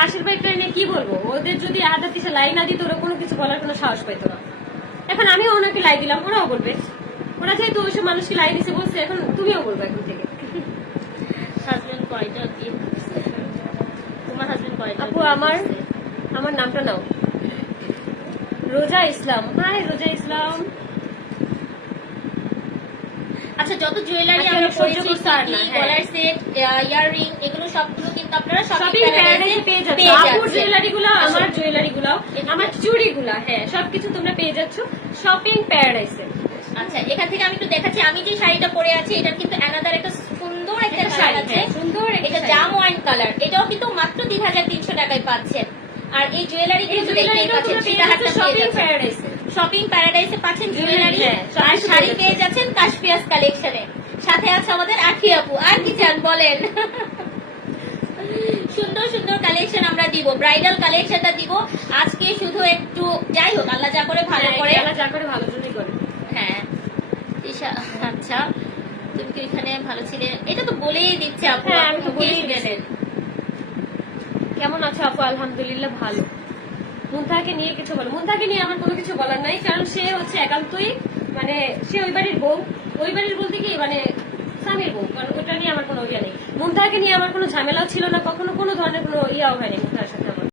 পাশের বাইকটা নিয়ে কি বলব? ওদের যদি আধা দিশে লাই না দিত ওরা কোনো কিছু বলার কোনো সাহস পাইতো না। এখন আমিও ওনাকে লাই দিলাম ওরাও বলবে। ওরা যেহেতু ওইসব মানুষকে লাই দিছে বলছে এখন তুমিও বলবে এখন থেকে। হাজবেন্ড কয়টা কি তোমার হাজবেন্ড কয়টা আপু আমার আমার নামটা নাও। রোজা ইসলাম। হাই রোজা ইসলাম। আচ্ছা যত জুয়েলারি আচ্ছা, আমরা আমি সহ্য করতে। গলার সেট ইয়াররিং এগুলো সবগুলো কিন্তু আপনারা শপিং শপিং প্যারাডাইসে পেয়ে যাচ্ছ। আপুর আমার আমার হ্যাঁ সবকিছু তোমরা পেয়ে যাচ্ছ শপিং প্যারাডাইসে আচ্ছা এখান থেকে আমি একটু দেখাচ্ছি আমি যে শাড়িটা পরে আছি এটার কিন্তু অ্যানাদার একটা সুন্দর একটা শাড়ি আছে। হ্যাঁ, সুন্দর একটা এটা জাম ওয়াইন কালার এটাও কিন্তু মাত্র তিন হাজার তিনশো টাকায় পাচ্ছেন। আর এই জুয়েলারি কিন্তু দেখতেই পাচ্ছেন শপিং যাচ্ছেন। প্যারাডাইসে শপিং প্যারাডাইসে পাচ্ছেন জুয়েলারি হ্যাঁ, আর শাড়ি পেয়ে যাচ্ছেন কাশপিয়াস কালেকশনে সাথে আছে আমাদের আখি আপু। আর কি চান বলেন? সুন্দর সুন্দর কালেকশন আমরা দিব। ব্রাইডাল কালেকশনটা দিব। আজকে শুধু একটু যাই হোক আল্লাহ যা করে ভালো হ্যাঁ, করে। এরা যা করে ভালো জন্যই করে। হ্যাঁ। আচ্ছা তুমি কি এখানে ভালো ছিলে? এটা তো বলেই দিচ্ছে আপু হ্যাঁ, আমি তো বলেই শুনেছেন। কেমন আছো আপু? আলহামদুলিল্লাহ ভালো। মুন্তাহাকে নিয়ে কিছু বলো। মুন্তাহাকে নিয়ে আমার কোনো কিছু বলার নাই, কারণ সে হচ্ছে একান্তই মানে সে ওই বাড়ির বউ। ওই বাড়ির বলতে কি মানে স্বামীর বউ, কারণ ওটা নিয়ে আমার কোনো ইয়ে নেই। মুন্তাহাকে নিয়ে আমার কোনো ঝামেলাও ছিল না, কখনো কোনো ধরনের কোনো ইয়াও হয়নি মুন্তাহার সাথে আমার।